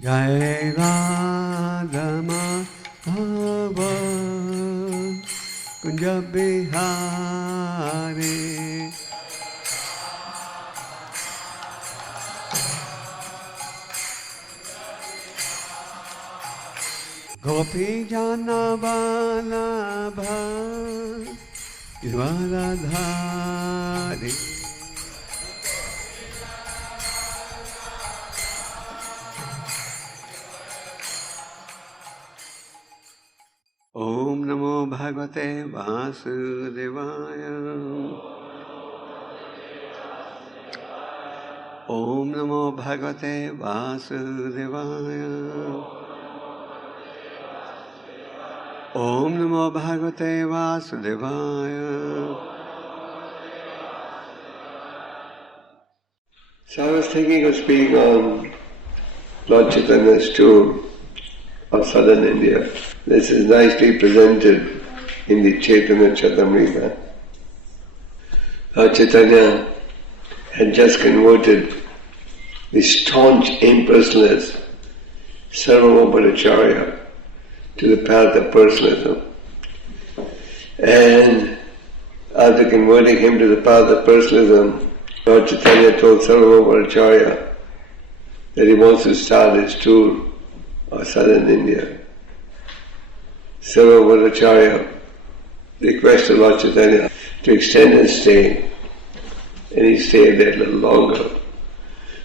Jai Radha Madhava Kunja Bihari Gopi Jana Vallabha Radhari Om Namo Bhagavate Vasudevaya Om Namo Bhagavate Vasudevaya Om Namo Bhagavate Vasudevaya. So I was thinking of speaking on Lord Chaitanya's tour of southern India. This is nicely presented in the Chaitanya Charitamrita. Lord Chaitanya had just converted the staunch impersonalist Sarvabhaumacharya to the path of personalism. And after converting him to the path of personalism, Lord Chaitanya told Sarvabhaumacharya that he wants to start his tour of southern India. Sarvabhaumacharya requested Lord Chaitanya to extend his stay, and he stayed there a little longer.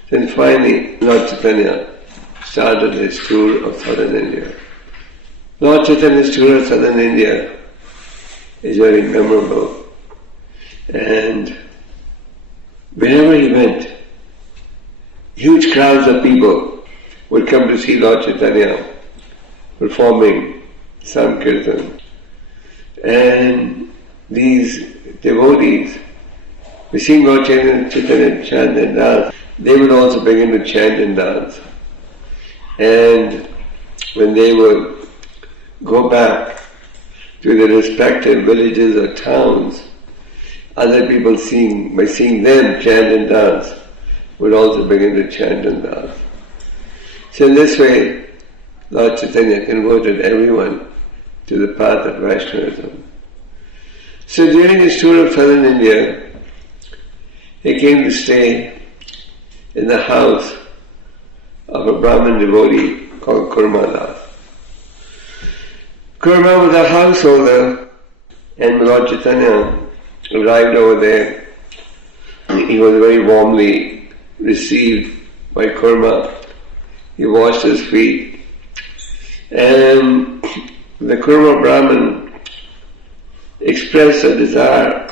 Then finally Lord Chaitanya started his tour of southern India. Lord Chaitanya's tour of southern India is very memorable, and wherever he went, huge crowds of people would come to see Lord Chaitanya performing Sankirtan. And these devotees, we see Lord Chaitanya chant and dance, they would also begin to chant and dance. And when they would go back to their respective villages or towns, other people by seeing them chant and dance would also begin to chant and dance. So in this way, Lord Chaitanya converted everyone to the path of Vaishnavism. So during his tour of southern India, he came to stay in the house of a Brahmin devotee called Kurmadas. Kurma was a householder, and Lord Chaitanya arrived over there. He was very warmly received by Kurma. He washed his feet, and the Kurma Brahmin expressed a desire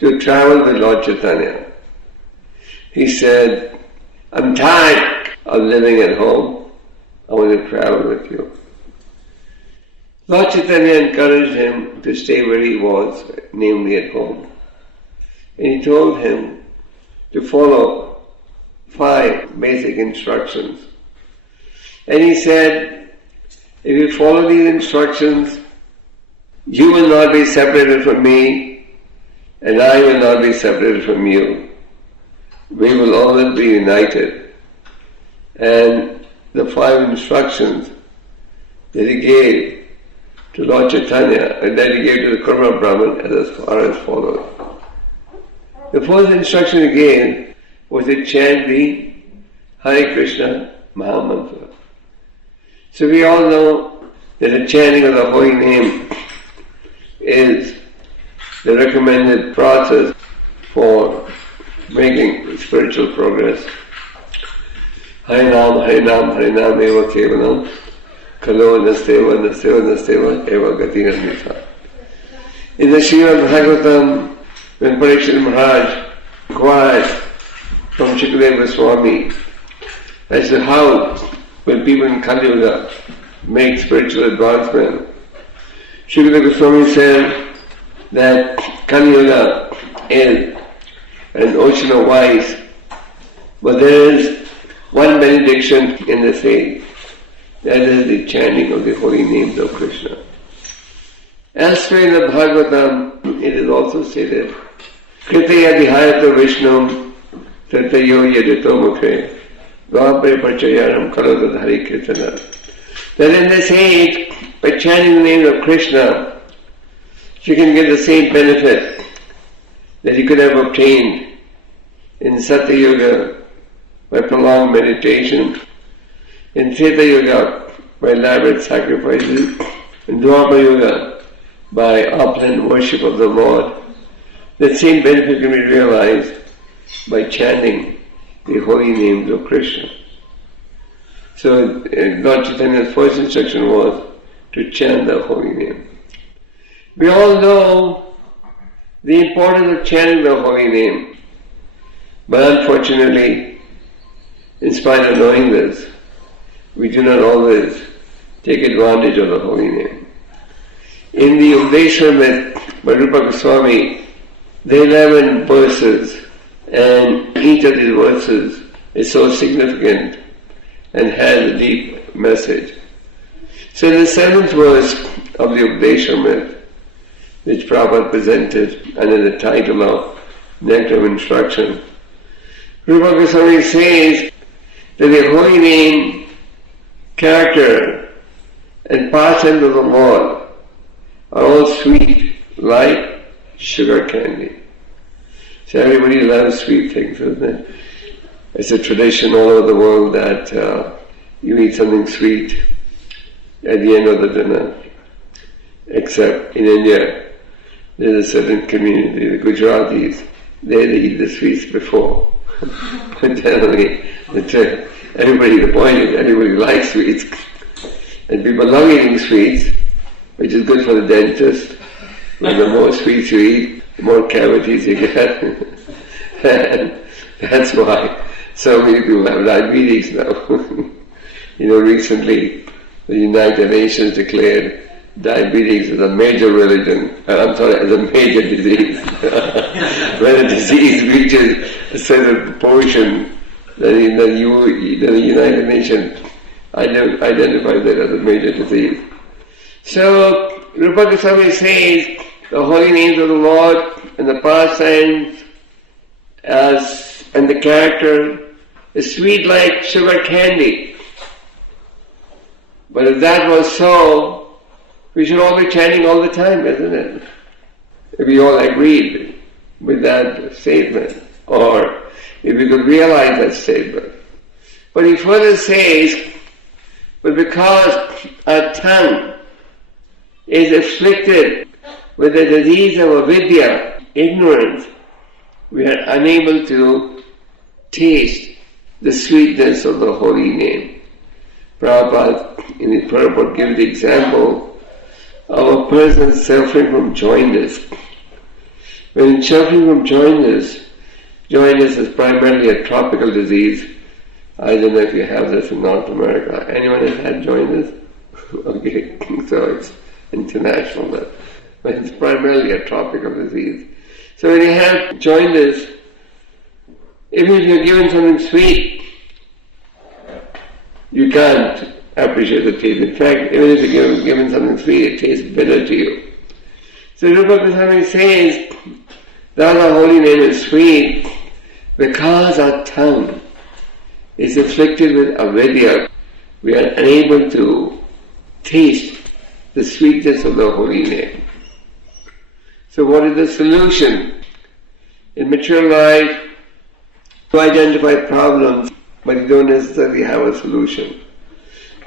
to travel with Lord Chaitanya. He said, "I'm tired of living at home. I want to travel with you." Lord Chaitanya encouraged him to stay where he was, namely at home. And he told him to follow 5 basic instructions. And he said, if you follow these instructions, you will not be separated from me, and I will not be separated from you. We will always be united. And the 5 instructions that he gave to Lord Chaitanya and that he gave to the Kurma Brahmin as far as follows. The first instruction he gave was to chant the Hare Krishna Mahamantra. So we all know that the chanting of the holy name is the recommended process for making spiritual progress. Hare Nam, Hare Nam, Hare Nam Eva Kevalam Kalo Nasteva, Nasteva, Nasteva Eva Gatina Nitha. In the Srimad Bhagavatam, when Parikshit Maharaj inquired from Shukadeva Goswami as to how will people in Kali Yuga make spiritual advancement, Shukadeva Goswami said that Kali Yuga is an ocean of vice, but there is one benediction in this age, that is the chanting of the holy names of Krishna. Elsewhere in the Bhagavatam, it is also stated, Kriteya Dihayata Vishnum Tritayo Yadito Mukhe Dvapare Prachayaram Kalodad Hari Kirtana. That in this age, by chanting the name of Krishna, you can get the same benefit that you could have obtained in Satya Yuga by prolonged meditation, in Treta Yuga by elaborate sacrifices, in Dwapara Yuga by opulent worship of the Lord. That same benefit can be realized by chanting the holy names of Krishna. So Lord Chaitanya's first instruction was to chant the holy name. We all know the importance of chanting the holy name, but unfortunately, in spite of knowing this, we do not always take advantage of the holy name. In the Upadesharamrita by Rupa Goswami, there are 11 verses, and each of these verses is so significant and has a deep message. So in the 7th verse of the Upadesharamrita, which Prabhupada presented under the title of Nectar of Instruction, Rupa Goswami says that the holy name, character, and pastime of the Lord are all sweet like sugar candy. So everybody loves sweet things, isn't it? It's a tradition all over the world that you eat something sweet at the end of the dinner. Except in India, there's a certain community, the Gujaratis, they eat the sweets before. But generally, the point is everybody likes sweets. And people love eating sweets, which is good for the dentist. And the more sweets you eat, the more cavities you get. And that's why so many people have diabetes now. Recently the United Nations declared diabetes as a major as a major disease. When a disease reaches a certain proportion, then the United Nations identifies that as a major disease. So Rupa Goswami says the holy names of the Lord and the pastimes and the character is sweet like sugar candy. But if that was so, we should all be chanting all the time, isn't it? If we all agreed with that statement, or if we could realize that statement. But he further says, but because our tongue is afflicted with the disease of avidya, ignorance, we are unable to taste the sweetness of the holy name. Prabhupada, in his purport, gives the example of a person suffering from jaundice. When suffering from jaundice is primarily a tropical disease. I don't know if you have this in North America. Anyone has had jaundice? Okay, so it's international, but it's primarily a tropical disease. So when you have jaundice, even if you're given something sweet, you can't appreciate the taste. In fact, even if you're given something sweet, it tastes bitter to you. So Rupa Goswami says that the holy name is sweet because our tongue is afflicted with avidya. We are unable to taste the sweetness of the holy name. So what is the solution? In mature life, you identify problems, but you don't necessarily have a solution.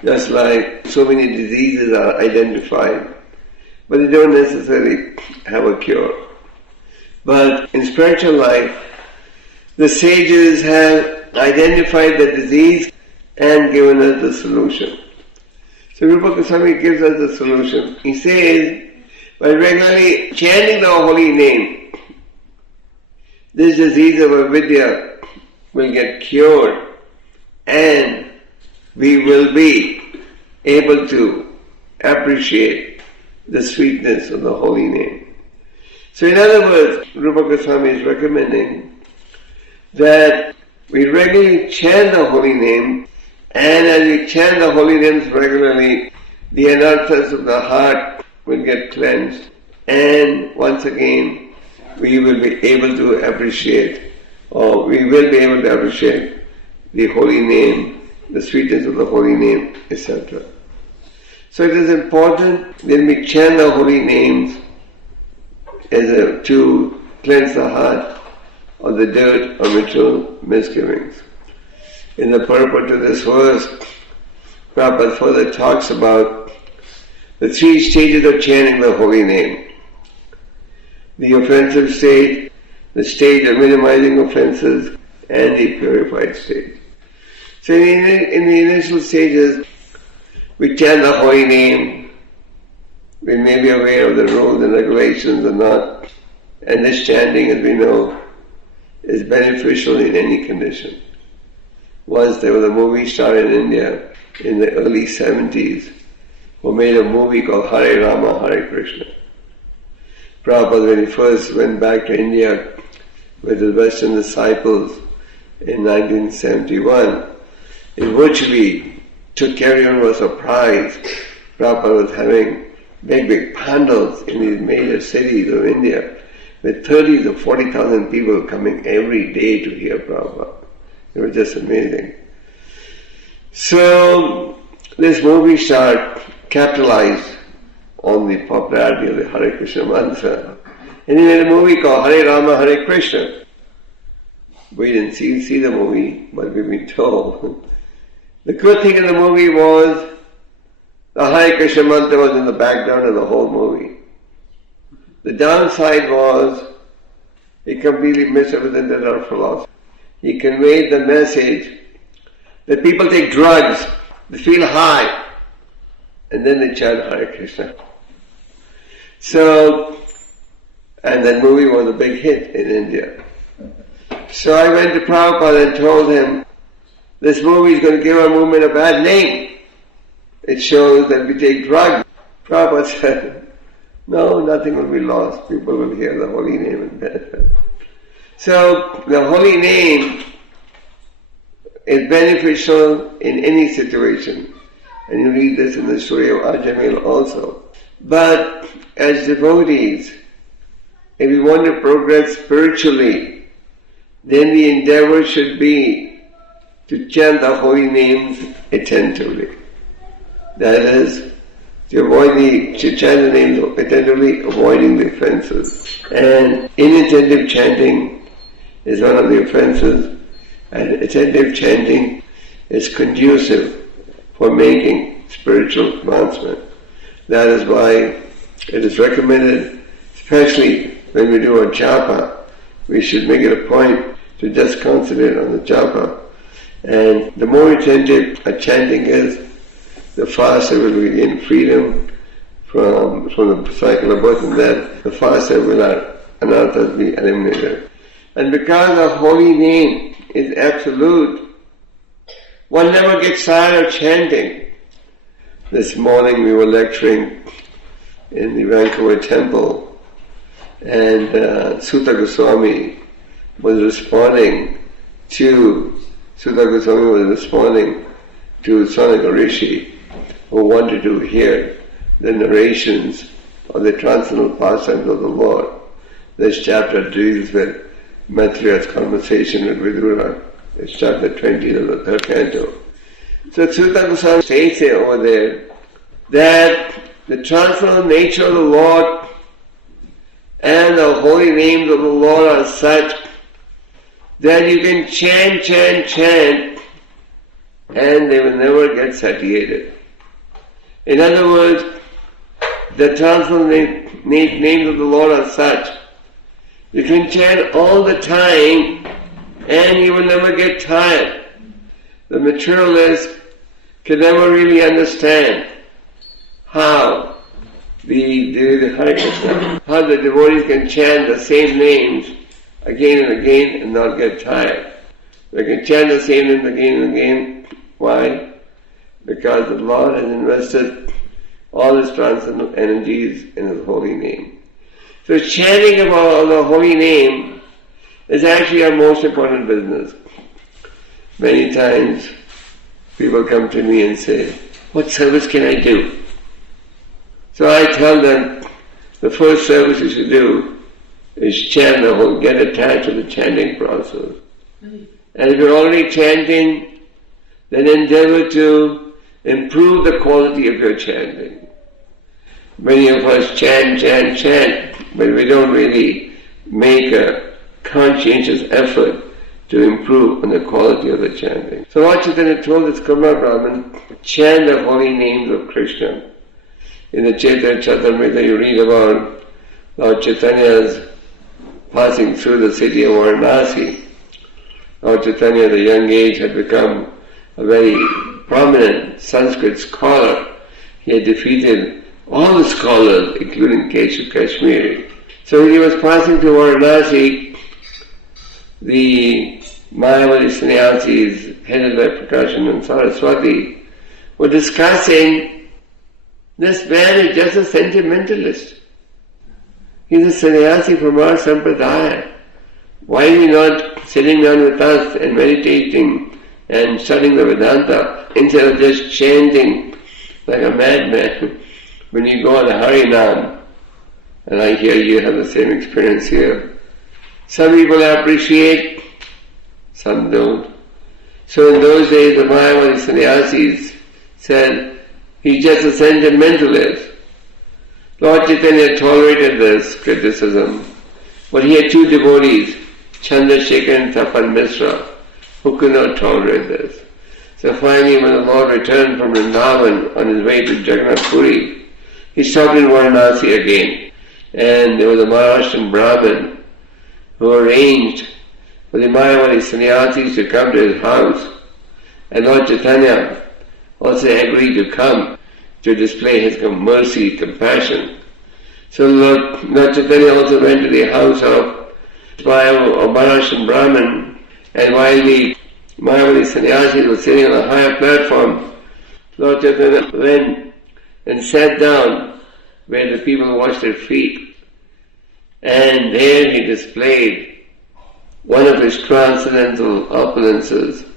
Just like so many diseases are identified, but they don't necessarily have a cure. But in spiritual life, the sages have identified the disease and given us the solution. So Rupa Goswami gives us the solution. He says, by regularly chanting the holy name, this disease of avidya will get cured and we will be able to appreciate the sweetness of the holy name. So in other words, Rupa Goswami is recommending that we regularly chant the holy name, and as we chant the holy names regularly, the anarthas of the heart will get cleansed, and once again we will be able to appreciate, the the holy name, the sweetness of the holy name, etc. So it is important that we chant the holy names to cleanse the heart of the dirt of material misgivings. In the purport to this verse, Prabhupada further talks about the three stages of chanting the holy name. The offensive stage, the stage of minimizing offenses, and the purified stage. So in the initial stages, we chant the holy name. We may be aware of the rules and regulations or not. And this chanting, as we know, is beneficial in any condition. Once there was a movie star in India in the early 70s who made a movie called Hare Rama, Hare Krishna. Prabhupada, when he first went back to India with his Western disciples in 1971, it virtually took everyone by surprise. Prabhupada was having big pandals in these major cities of India with 30,000 to 40,000 people coming every day to hear Prabhupada. It was just amazing. So this movie star capitalized on the popularity of the Hare Krishna mantra. And he made a movie called Hare Rama, Hare Krishna. We didn't see the movie, but we've been told. The good thing in the movie was the Hare Krishna mantra was in the background of the whole movie. The downside was he completely misrepresented our philosophy. He conveyed the message that people take drugs, they feel high, and then they chant Hare Krishna. So, and that movie was a big hit in India. So I went to Prabhupada and told him, this movie is going to give our movement a bad name. It shows that we take drugs. Prabhupada said, no, nothing will be lost. People will hear the holy name and benefit. So the holy name is beneficial in any situation. And you read this in the story of Ajamil also. But as devotees, if we want to progress spiritually, then the endeavor should be to chant the holy names attentively. That is, to chant the names attentively, avoiding the offenses. And inattentive chanting is one of the offenses, and attentive chanting is conducive for making spiritual advancement. That is why it is recommended, especially when we do a japa, we should make it a point to just concentrate on the japa. And the more attentive a chanting is, the faster will we gain freedom from the cycle of birth, and then the faster will our anarthas be eliminated. And because the holy name is absolute, one never gets tired of chanting. This morning we were lecturing in the Vancouver temple, and Sutta Goswami was responding to Sanaka Rishi, who wanted to hear the narrations of the transcendental pastimes of the Lord. This chapter deals with Maitreya's conversation with Vidura. It's chapter 20 of the third canto. So Sutta Goswami states over there that the transcendental nature of the Lord and the holy names of the Lord are such that you can chant, and they will never get satiated. In other words, the transcendental names of the Lord are such you can chant all the time and you will never get tired. The materialist can never really understand how the Hare Krishna, how the devotees can chant the same names again and again and not get tired. They can chant the same names again and again. Why? Because the Lord has invested all His transcendental energies in His holy name. So chanting about the holy name is actually our most important business. Many times people come to me and say, what service can I do? So I tell them, the first service you should do is chant the whole, get attached to the chanting process. And if you're already chanting, then endeavor to improve the quality of your chanting. Many of us chant, but we don't really make a conscientious effort to improve on the quality of the chanting. So Lord Chaitanya told this Kurma Brahmin, chant the holy names of Krishna. In the Chaitanya Charitamrita you read about Lord Chaitanya's passing through the city of Varanasi. Lord Chaitanya at a young age had become a very prominent Sanskrit scholar. He had defeated all the scholars, including Keshav Kashmiri. So when he was passing through Varanasi, the Mayavadi sannyasis, headed by Prakashan and Saraswati, were discussing, this man is just a sentimentalist. He's a sannyasi from our sampradaya. Why is he not sitting down with us and meditating and studying the Vedanta instead of just chanting like a madman when you go on a Harinam? And I hear you have the same experience here. Some people appreciate, some don't. So in those days the Mayavadi sannyasis said, he's just a sentimentalist. Lord Chaitanya tolerated this criticism, but he had two devotees, Chandrasekhar and Tapan Misra, who could not tolerate this. So finally when the Lord returned from Vrindavan on his way to Jagannath Puri, he stopped in Varanasi again. And there was a Maharashtrian Brahmin who arranged for the Mayavadi sannyasis to come to his house. And Lord Chaitanya also agreed to come to display his mercy, compassion. So Lord Chaitanya also went to the house of a Maharashtrian Brahmin, and while the Mayavadi sannyasis was sitting on a higher platform, Lord Chaitanya went and sat down where the people washed their feet. And there he displayed one of his transcendental opulences,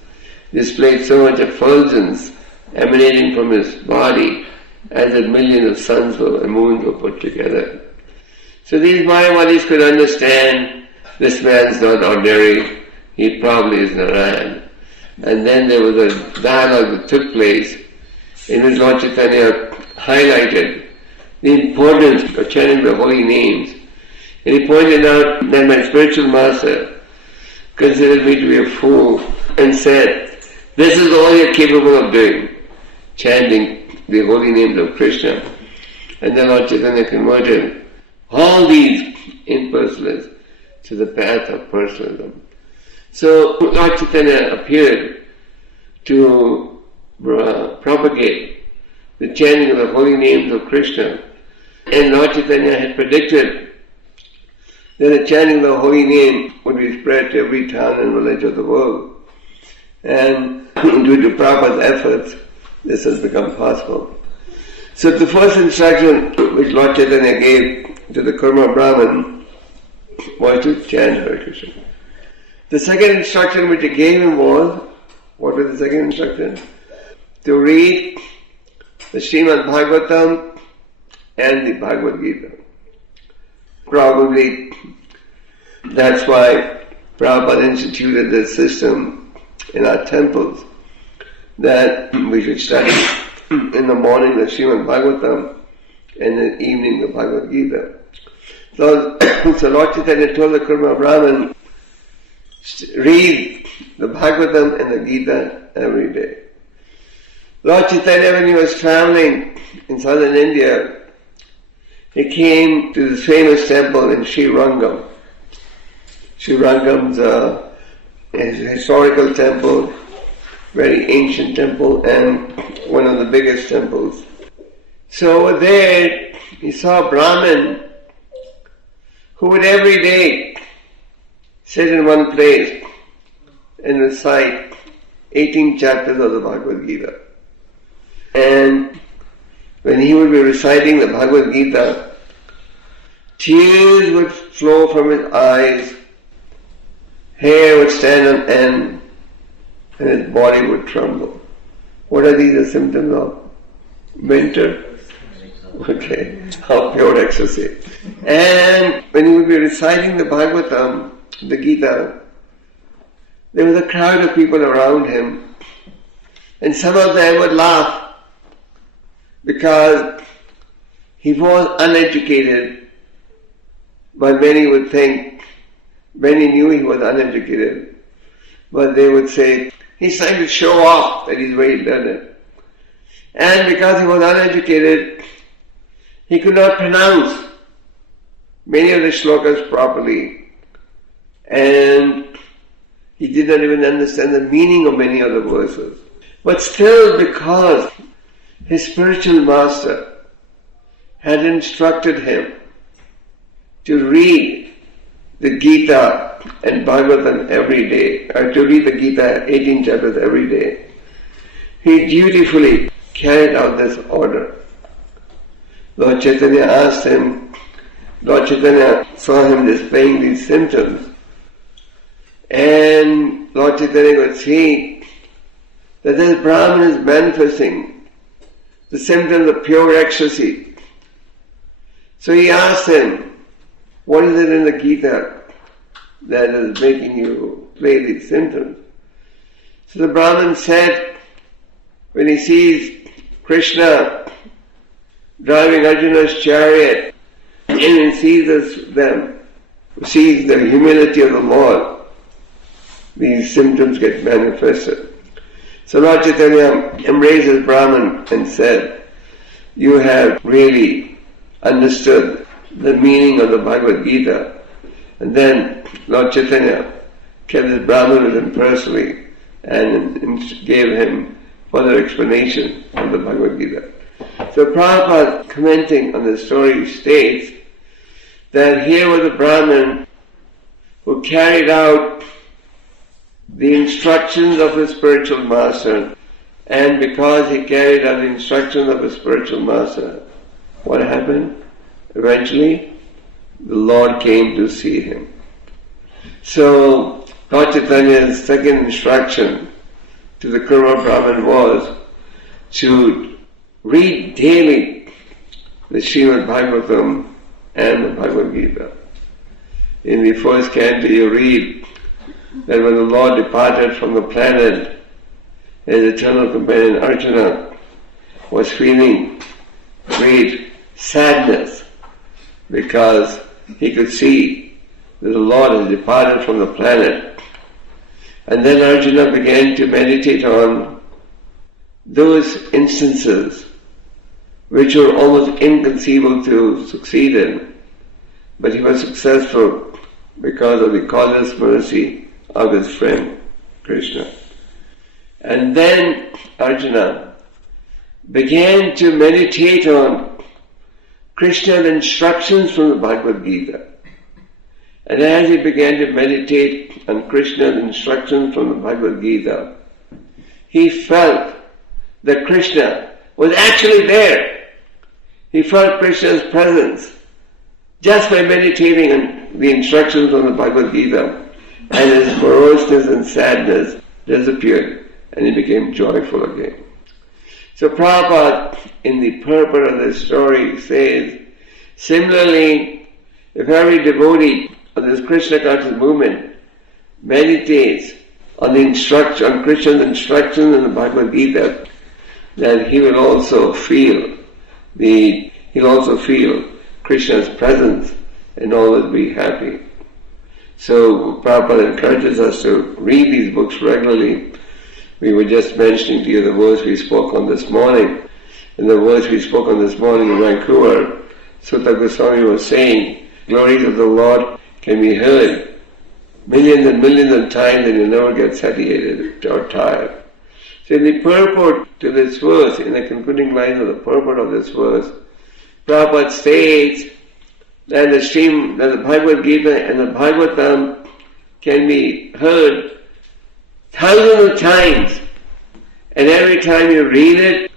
displayed so much effulgence emanating from his body as if millions of suns and moons were put together. So these Mayavadis could understand, this man's not ordinary, he probably is Narayan. And then there was a dialogue that took place in which Lord Chaitanya highlighted the importance of chanting the holy names. And he pointed out that my spiritual master considered me to be a fool and said, this is all you're capable of doing, chanting the holy names of Krishna. And then Lord Chaitanya converted all these impersonalists to the path of personalism. So Lord Chaitanya appeared to propagate the chanting of the holy names of Krishna. And Lord Chaitanya had predicted that the chanting of the holy name would be spread to every town and village of the world. And due to Prabhupada's efforts, this has become possible. So the first instruction which Lord Chaitanya gave to the Kurma Brahmin was to chant Hare Krishna. The second instruction which he gave him was, what was the second instruction? To read the Srimad Bhagavatam and the Bhagavad Gita. Probably that's why Prabhupada instituted this system in our temples, that we should study in the morning the Srimad Bhagavatam and in the evening the Bhagavad Gita. So Lord Chaitanya told the Kurma Brahmin, read the Bhagavatam and the Gita every day. Lord Chaitanya, when he was traveling in southern India, he came to this famous temple in Sri Rangam. Sri Rangam's a historical temple, very ancient temple, and one of the biggest temples. So over there, he saw a Brahmin who would every day sit in one place and recite 18 chapters of the Bhagavad Gita. And when he would be reciting the Bhagavad Gita, tears would flow from his eyes, hair would stand on end, and his body would tremble. What are these the symptoms of? Winter? Okay, how pure ecstasy. And when he would be reciting the Bhagavatam, the Gita there was a crowd of people around him, and some of them would laugh because he was uneducated, but many would think, many knew he was uneducated, but they would say, he's trying to show off that he's very learned. And because he was uneducated, he could not pronounce many of the shlokas properly, and he did not even understand the meaning of many of the verses. But still, because his spiritual master had instructed him to read the Gita and Bhagavatam every day, or to read the Gita 18 chapters every day, he dutifully carried out this order. Lord Chaitanya asked him, Lord Chaitanya saw him displaying these symptoms, and Lord Chaitanya could see that this Brahman is manifesting the symptoms of pure ecstasy. So he asked him, what is it in the Gita that is making you play these symptoms? So the Brahman said, when he sees Krishna driving Arjuna's chariot, and he sees the humility of the Lord, these symptoms get manifested. So Lord Chaitanya embraced his Brahman and said, you have really understood the meaning of the Bhagavad Gita. And then Lord Chaitanya kept his Brahman with him personally and gave him further explanation of the Bhagavad Gita. So Prabhupada, commenting on the story, states that here was a Brahmin who carried out the instructions of his spiritual master, and because he carried out the instructions of his spiritual master, what happened? Eventually, the Lord came to see him. So, Lord Chaitanya's second instruction to the Kurma Brahmin was to read daily the Srimad Bhagavatam and the Bhagavad Gita. In the first canto you read that when the Lord departed from the planet, his eternal companion Arjuna was feeling great sadness because he could see that the Lord has departed from the planet. And then Arjuna began to meditate on those instances which were almost inconceivable to succeed in, but he was successful because of the causeless mercy of his friend Krishna. And then Arjuna began to meditate on Krishna's instructions from the Bhagavad Gita. And as he began to meditate on Krishna's instructions from the Bhagavad Gita, he felt that Krishna was actually there. He felt Krishna's presence just by meditating on the instructions from the Bhagavad Gita, and his moroseness and sadness disappeared, and he became joyful again. So Prabhupada, in the purport of this story, says, similarly, if every devotee of this Krishna conscious movement meditates on on Krishna's instructions in the Bhagavad Gita, then he will also feel Krishna's presence and always be happy. So Prabhupada encourages us to read these books regularly. We were just mentioning to you the verse we spoke on this morning. In the verse we spoke on this morning in Vancouver, Sutta Goswami was saying, glories of the Lord can be heard millions and millions of times and you never get satiated or tired. So in the purport to this verse, in the concluding lines of the purport of this verse, Prabhupada states that the Bhagavad Gita and the Bhagavatam can be heard thousands of times, and every time you read it,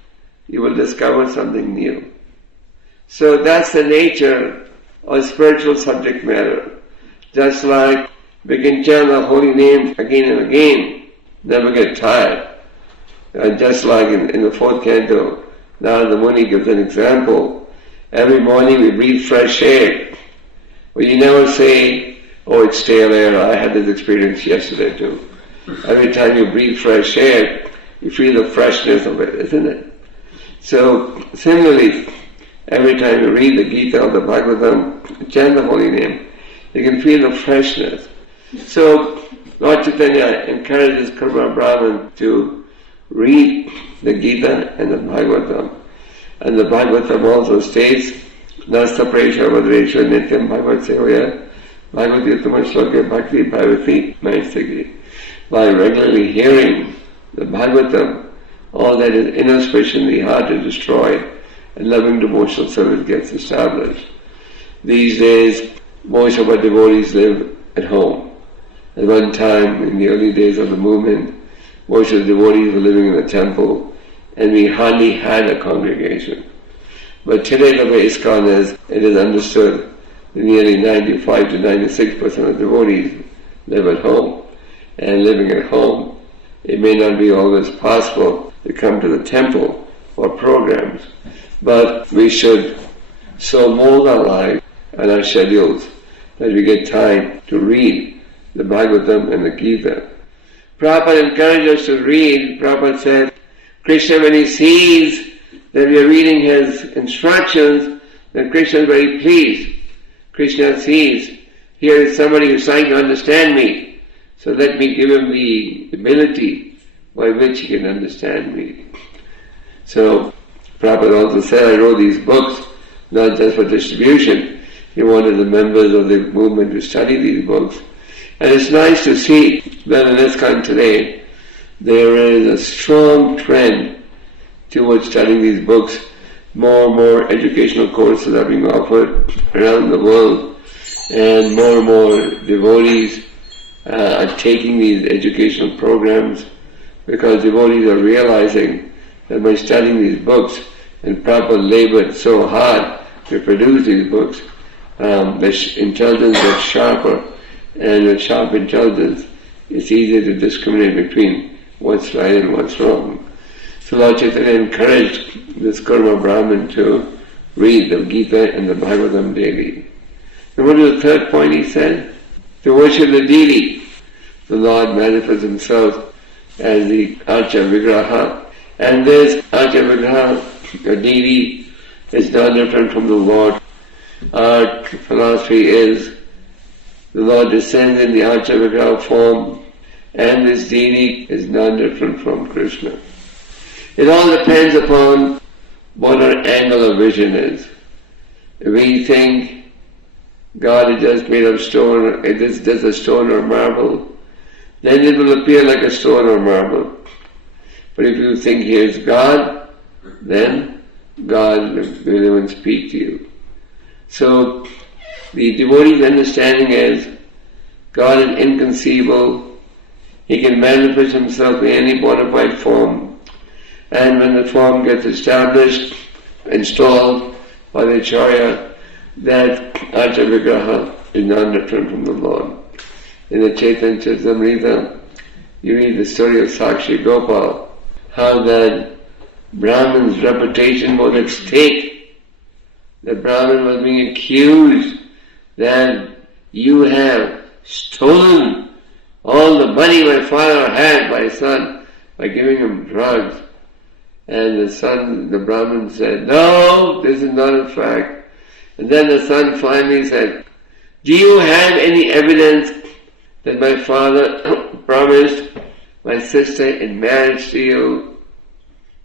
you will discover something new. So that's the nature of spiritual subject matter. Just like we can chant the holy name again and again, never get tired. Just like in the fourth canto, Narada Muni gives an example. Every morning we breathe fresh air. But you never say, oh, it's stale air, I had this experience yesterday too. Every time you breathe fresh air, you feel the freshness of it, isn't it? So, similarly, every time you read the Gita or the Bhagavatam, chant the holy name, you can feel the freshness. So, Lord Chaitanya encourages Kurma Brahman to read the Gita and the Bhagavatam. And the Bhagavatam also states, Nasta Presha Vadresha Nityam Bhagavad Sevaya Bhagavati Uttama Shloka Bhakti Bhagavati Maistagri. By regularly hearing the Bhagavatam, all that is inauspicious in the heart is destroyed and loving devotional service gets established. These days, most of our devotees live at home. At one time, in the early days of the movement, most of the devotees were living in the temple, and we hardly had a congregation. But today, the way ISKCON is, it is understood that nearly 95 to 96% of devotees live at home. And living at home, it may not be always possible to come to the temple for programs, but we should so mold our lives and our schedules that we get time to read the Bhagavatam and the Gita. Prabhupada encouraged us to read. Prabhupada said, Krishna, when he sees that we are reading his instructions, then Krishna is very pleased. Krishna sees, here is somebody who is trying to understand me, so let me give him the ability by which he can understand me. So, Prabhupada also said, I wrote these books not just for distribution. He wanted the members of the movement to study these books. And it's nice to see that in ISKCON today, there is a strong trend towards studying these books. More and more educational courses are being offered around the world, and more devotees are taking these educational programs, because devotees are realizing that by studying these books, and Prabhupada labored so hard to produce these books, the intelligence gets sharper, and with sharp intelligence, it's easier to discriminate between what's right and what's wrong. So Lord Chaitanya encouraged this Kurma Brahmin to read the Gita and the Bhagavatam daily. And what is the third point he said? To worship the deity. The Lord manifests himself as the Archa Vigraha. And this Archa Vigraha, the deity, is not different from the Lord. Our philosophy is the Lord descends in the Archa Vigraha form, and this deity is not different from Krishna. It all depends upon what our angle of vision is. If we think God is just made of stone, it is just a stone or marble, then it will appear like a stone or marble. But if you think He is God, then God will even speak to you. So, the devotee's understanding is God is inconceivable. He can manifest Himself in any bona fide form. And when the form gets established, installed by the Acharya, that Archa Vigraha is not different from the Lord. In the Chaitanya Charitamrita, you read the story of Sakshi Gopal, how that Brahman's reputation was at stake. The Brahman was being accused that you have stolen all the money my father had, my son, by giving him drugs. And the Brahmin said, no, this is not a fact. And then the son finally said, do you have any evidence that my father promised my sister in marriage to you?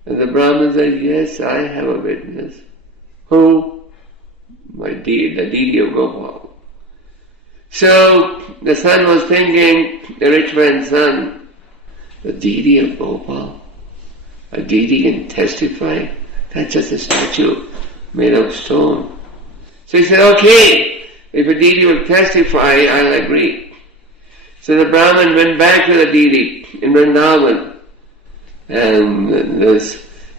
And the Brahmin said, yes, I have a witness. Who? The deity of Gopal. So the son was thinking, the rich man's son, the deity of Gopal? A deity can testify? That's just a statue made of stone. So he said, okay, if a deity will testify, I'll agree. So the Brahmin went back to the deity in Vrindavan. And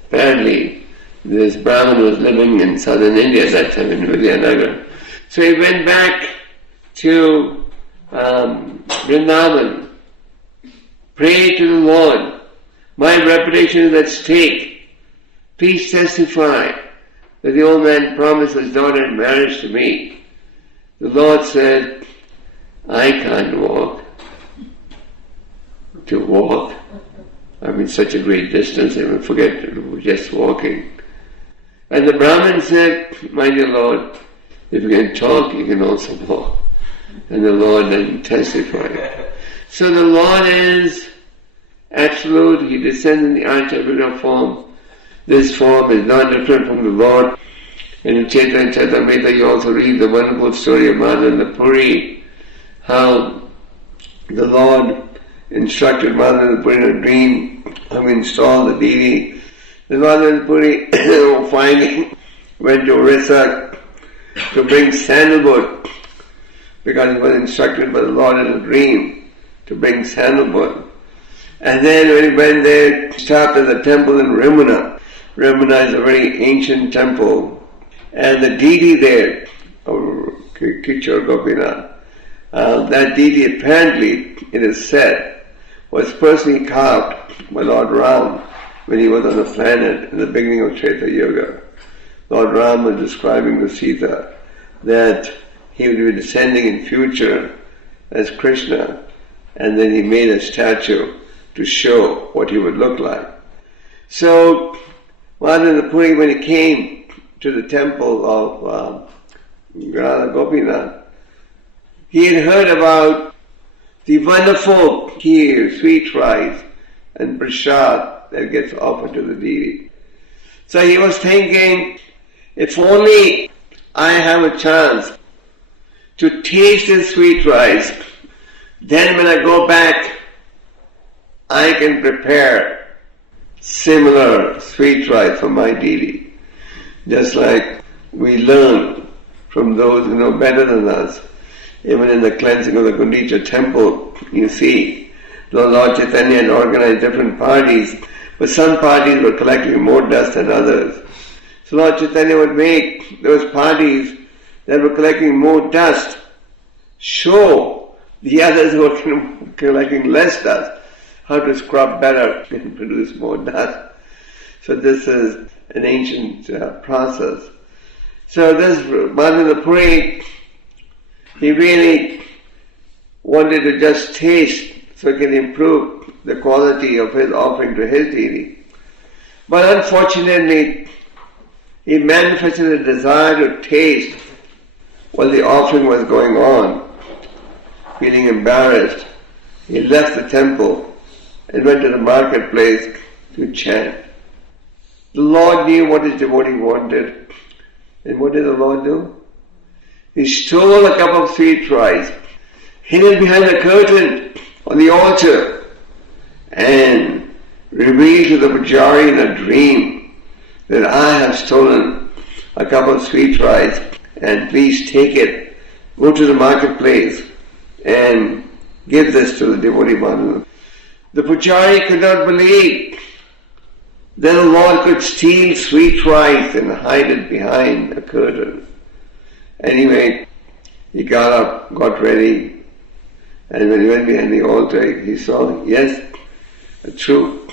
apparently, this Brahmin was living in southern India at that time, in Vijayanagar. So he went back to Vrindavan, prayed to the Lord, my reputation is at stake. Please testify that the old man promised his daughter in marriage to me. The Lord said, I can't walk. to walk. I mean, such a great distance, I would forget just walking. And the Brahmin said, my dear Lord, if you can talk, you can also walk. And the Lord then testified. So the Lord is absolute. He descends in the Archa form. This form is not different from the Lord. And in Chaitanya Charitamrita you also read the wonderful story of Madhavendra Puri, how the Lord instructed Madhavendra Puri in a dream how to install the deity. The Madhavendra Puri finally went to Orissa to bring sandalwood, because he was instructed by the Lord in a dream to bring sandalwood. And then when he went there, he stopped at the temple in Rimuna. Rimuna is a very ancient temple. And the deity there, Kichor Gopinath, that deity apparently, it is said, was personally carved by Lord Ram when he was on the planet in the beginning of Treta Yuga. Lord Ram was describing to Sita that he would be descending in future as Krishna, and then he made a statue to show what he would look like. So, Madhavendra Puri, when he came to the temple of Radha Gopinath, he had heard about the wonderful kheer, sweet rice, and prasad that gets offered to the deity. So he was thinking, if only I have a chance to taste this sweet rice, then when I go back, I can prepare similar sweet rice for my deity. Just like we learn from those who know better than us. Even in the cleansing of the Gundicha temple, you see, Lord Chaitanya had organized different parties, but some parties were collecting more dust than others. So Lord Chaitanya would make those parties that were collecting more dust show the others who were collecting less dust how to scrub better and produce more dust. So this is an ancient process. So this Madhavendra Puri, he really wanted to just taste so he can improve the quality of his offering to his deity. But unfortunately, he manifested a desire to taste while the offering was going on. Feeling embarrassed, he left the temple and went to the marketplace to chant. The Lord knew what his devotee wanted. And what did the Lord do? He stole a cup of sweet rice, hid it behind a curtain on the altar, and revealed to the pujari in a dream that I have stolen a cup of sweet rice, and please take it, go to the marketplace and give this to the devotee Madhavendra. The pujari could not believe that the Lord could steal sweet rice and hide it behind a curtain. Anyway, he got up, got ready, and when he went behind the altar, he saw, yes, true,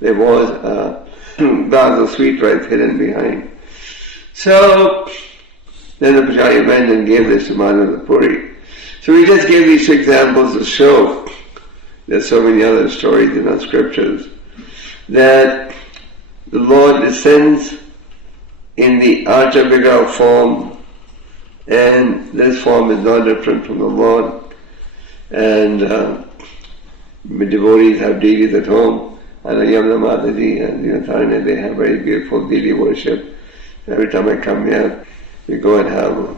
there was a glass of sweet rice hidden behind. So, then the pujari went and gave this to Madhavendra Puri. So we just gave these examples to show, there's so many other stories in our scriptures, that the Lord descends in the Archa Vigraha form, and this form is not different from the Lord. And devotees have deities at home. And Yamuna Mataji and Dinataranya, they have very beautiful deity worship. Every time I come here, we go and have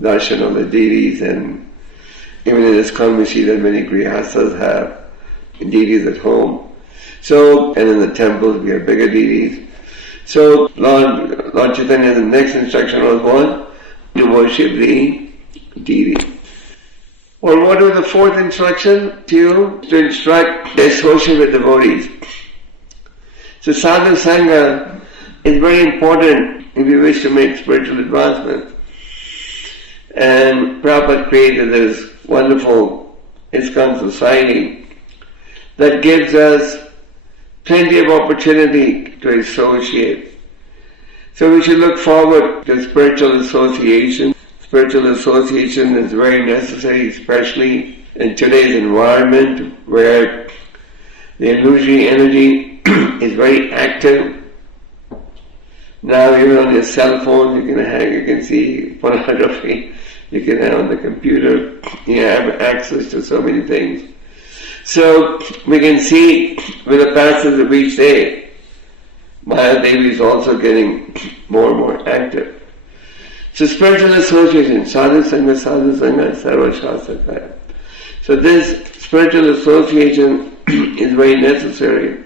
darshan of the deities, and even in this ISKCON we see that many grihasthas have deities at home. So, and in the temples we have bigger deities. So, Lord Chaitanya, the next instruction was what? To worship the deity. Or what was the fourth instruction? To instruct the associate with devotees. So sadhu sangha is very important if you wish to make spiritual advancement. And Prabhupada created this wonderful ISKCON society that gives us plenty of opportunity to associate. So we should look forward to spiritual association. Spiritual association is very necessary, especially in today's environment where The illusory energy is very active. Now even on your cell phone you can see pornography, you can have on the computer, you have access to so many things. So we can see with the passage of each day, Maya Devi is also getting more and more active. So spiritual association, sadhu sangha, sarva shastra kaya. So this spiritual association is very necessary.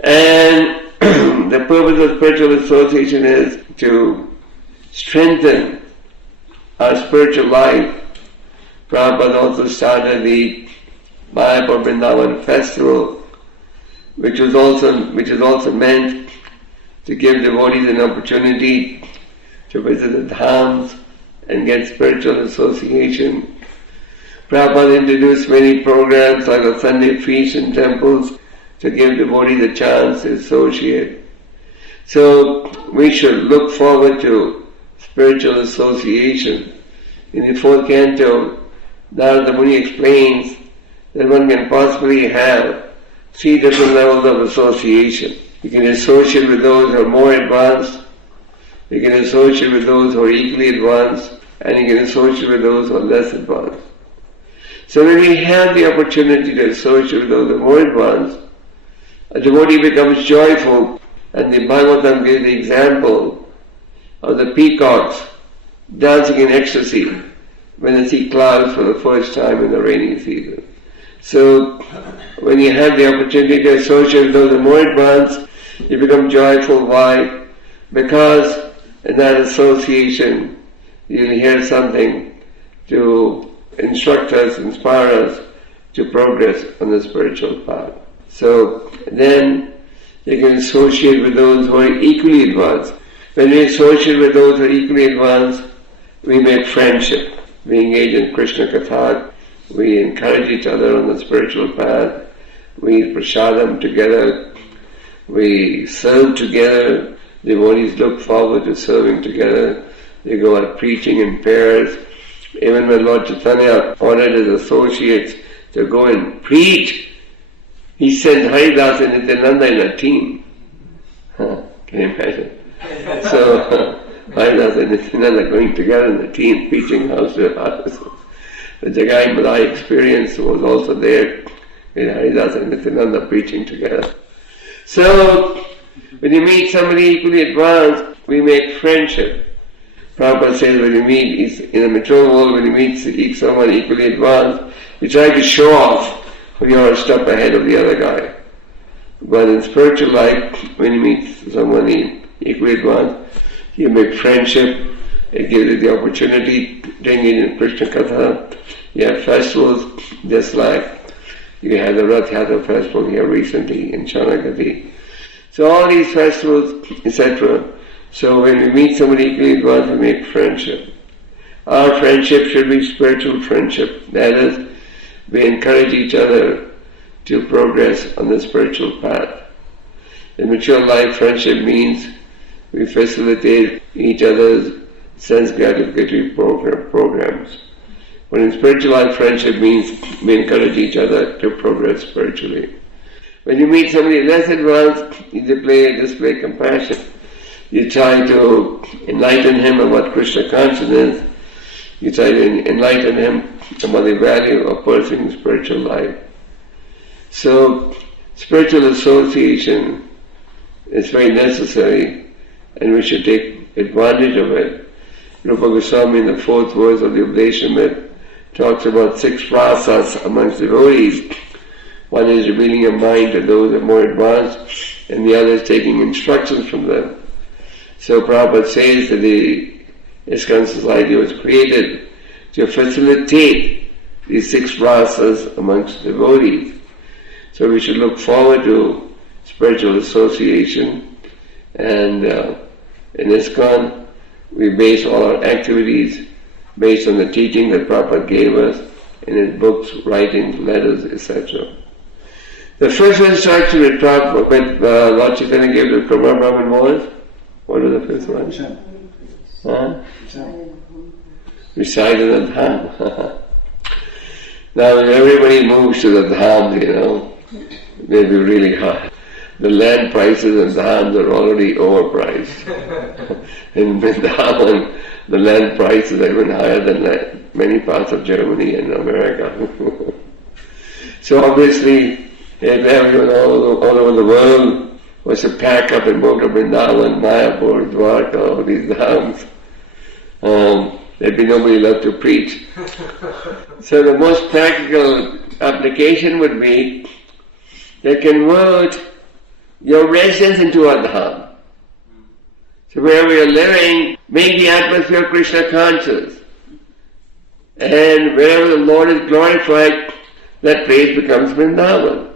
And the purpose of spiritual association is to strengthen our spiritual life. Prabhupada also started the Mayapur Vrindavan festival, which is also meant to give devotees an opportunity to visit the dhams and get spiritual association. Prabhupada introduced many programs like a Sunday feast in temples to give devotees a chance to associate. So we should look forward to spiritual association. In the fourth canto, Narada Muni explains that one can possibly have 3 different levels of association. You can associate with those who are more advanced, you can associate with those who are equally advanced, and you can associate with those who are less advanced. So when we have the opportunity to associate with those who are more advanced, a devotee becomes joyful, and the Bhagavatam gives the example of the peacocks dancing in ecstasy when they see clouds for the first time in the rainy season. So when you have the opportunity to associate with those who are more advanced, you become joyful. Why? Because in that association you'll hear something to instruct us, inspire us to progress on the spiritual path. So then you can associate with those who are equally advanced. When we associate with those who are equally advanced, we make friendship. We engage in Krishna Katha. We encourage each other on the spiritual path. We eat prasadam together. We serve together. Devotees look forward to serving together. They go out preaching in pairs. Even when Lord Chaitanya ordered his associates to go and preach, he sent Haridas and Nityananda in a team. Can you imagine? So Haridas and Nityananda going together in a team, preaching house to house. The Jagai Malai experience was also there with Haridas and Nityananda preaching together. So when you meet somebody equally advanced, we make friendship. Prabhupada says when you meet, in the material world, when you meet someone equally advanced, you try to show off you're a step ahead of the other guy. But in spiritual life, when you meet someone equally advanced, you make friendship, it gives you the opportunity to engage in Krishna Katha. You have festivals, just like you had the Rath Yatra festival here recently in Chanakati. So all these festivals, etc. So when we meet somebody equally advanced, we make friendship. Our friendship should be spiritual friendship. That is, we encourage each other to progress on the spiritual path. In mature life, friendship means we facilitate each other's sense gratificatory programs. But in spiritual life, friendship means we encourage each other to progress spiritually. When you meet somebody less advanced, you display compassion. You try to enlighten him about Krishna consciousness. You try to enlighten him about the value of pursuing spiritual life. So, spiritual association is very necessary, and we should take advantage of it. Rupa Goswami in the 4th verse of the Upadeshamrita talks about 6 rasas amongst devotees. One is revealing a mind to those who are more advanced, and the other is taking instructions from them. So Prabhupada says that the ISKCON society was created to facilitate these 6 rasas amongst devotees. So we should look forward to spiritual association, and in ISKCON we base all our activities based on the teaching that Prabhupada gave us in his books, writings, letters, etc. The first instruction that Lord Chaitanya gave to Kumar Brahman was, what was the first one? Recite in the dham. Now everybody moves to the dham, they'll be really high. The land prices and dhams are already overpriced. In Vrindavan, the land prices are even higher than many parts of Germany and America. So obviously, if everyone all over the world was to pack up and go to Vrindavan, Mayapur, Dwarka, all these dhams, there'd be nobody left to preach. So the most practical application would be to convert your residence into a dham. So where we are living, make the atmosphere Krishna conscious. And wherever the Lord is glorified, that place becomes Vrindavan.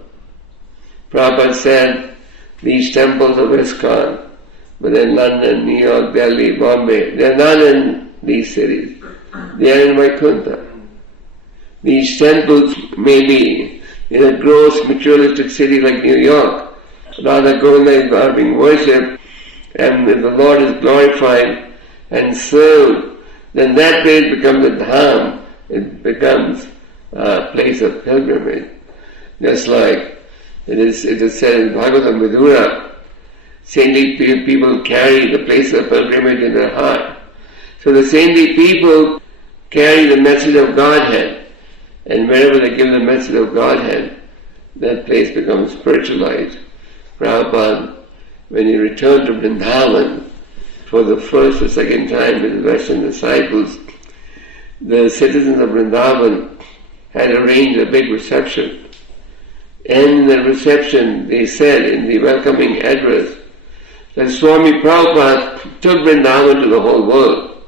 Prabhupada said, these temples of ISKCON, but in London, New York, Delhi, Bombay, they are not in these cities. They are in Vaikuntha. These temples may be in a gross materialistic city like New York. Radha Govinda are being worshipped, and if the Lord is glorified and served, then that place becomes a dham. It becomes a place of pilgrimage. Just like it is said in Bhagavatam Vidura, saintly people carry the place of pilgrimage in their heart. So the saintly people carry the message of Godhead, and wherever they give the message of Godhead, that place becomes spiritualized. Prabhupada, when he returned to Vrindavan for the first or second time with the Western disciples, the citizens of Vrindavan had arranged a big reception. And in the reception, they said in the welcoming address that Swami Prabhupada took Vrindavan to the whole world.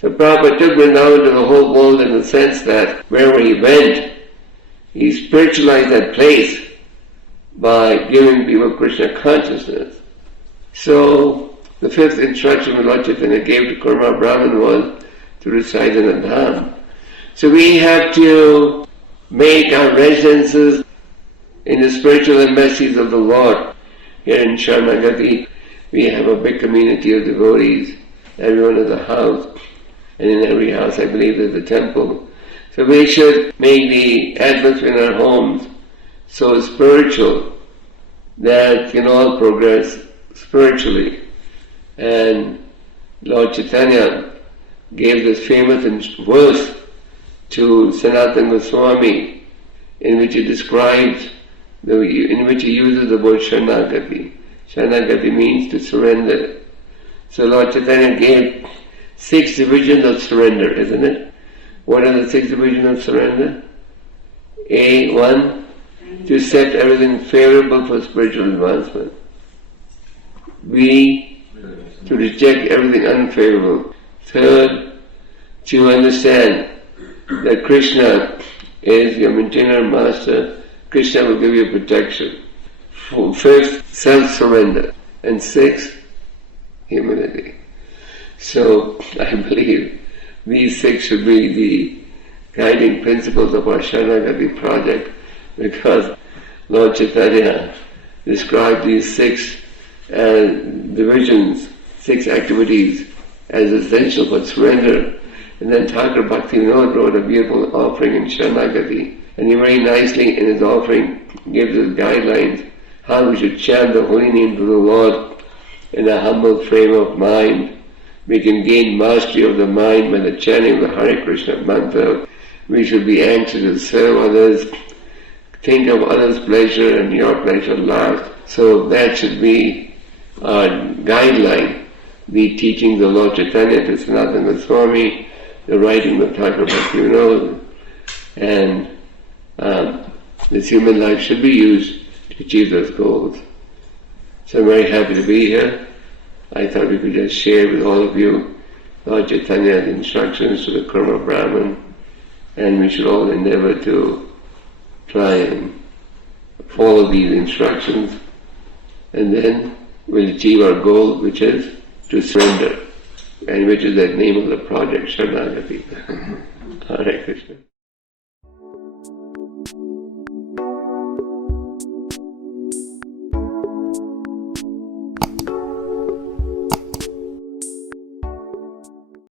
So Prabhupada took Vrindavan to the whole world in the sense that wherever he went, he spiritualized that place by giving people Krishna consciousness. So the fifth instruction Lord Chaitanya gave to Kurma Brahman was to reside in a dham. So we have to make our residences in the spiritual embassies of the Lord. Here in Sharanagati, we have a big community of devotees. Everyone has a house, and in every house I believe there's a temple. So we should make the atmosphere in our homes so spiritual that we can all progress spiritually. And Lord Chaitanya gave this famous verse to Sanatana Goswami in which he describes, in which he uses the word Sharanagati. Sharanagati means to surrender. So Lord Chaitanya gave 6 divisions of surrender, isn't it? What are the 6 divisions of surrender? A, 1, to accept everything favorable for spiritual advancement. B, to reject everything unfavorable. Third, to understand that Krishna is your maintainer, master. Krishna will give you protection. 5th, self-surrender. And 6th, humility. So I believe these 6 should be the guiding principles of our Sharanagati project, because Lord Chaitanya described these 6 divisions, 6 activities as essential for surrender. And then Thakur Bhaktivinoda wrote a beautiful offering in Sharanagati, and he very nicely in his offering gives us guidelines how we should chant the holy name to the Lord in a humble frame of mind. We can gain mastery of the mind by the chanting of the Hare Krishna mantra. We should be anxious to serve others, think of others' pleasure and your pleasure last. So that should be our guideline, the teachings of Lord Chaitanya to Sanatana Goswami, the writing of Thakur Bhaktivinoda, and this human life should be used to achieve those goals. So I'm very happy to be here. I thought we could just share with all of you Lord Chaitanya's instructions to the Kurma Brahman, and we should all endeavor to try and follow these instructions, and then we'll achieve our goal, which is to surrender, and which is the name of the project, Sharanagati. Hare Krishna.